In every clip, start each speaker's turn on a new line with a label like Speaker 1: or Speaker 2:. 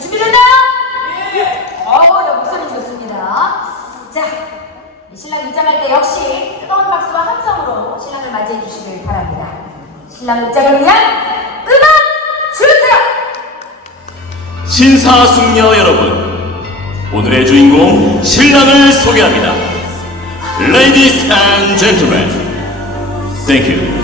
Speaker 1: 준비됐나? 예! 어, 여 목소리 좋습니다. 자, 신랑 입장할 때 역시 뜨거운 박수와 함성으로 신랑을 맞이해 주시길 바랍니다. 신랑 입장을 위한 음악 주세요!
Speaker 2: 신사숙녀 여러분, 오늘의 주인공 신랑을 소개합니다. Ladies and gentlemen, thank you.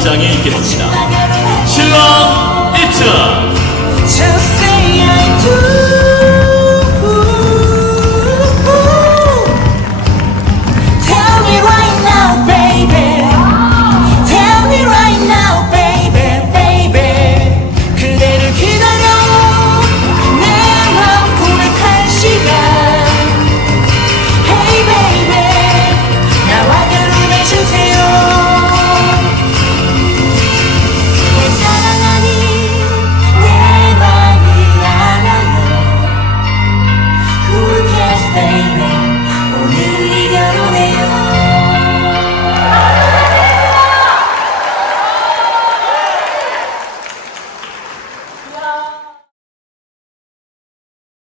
Speaker 2: 입장에 있겠습니다. 신랑 입장!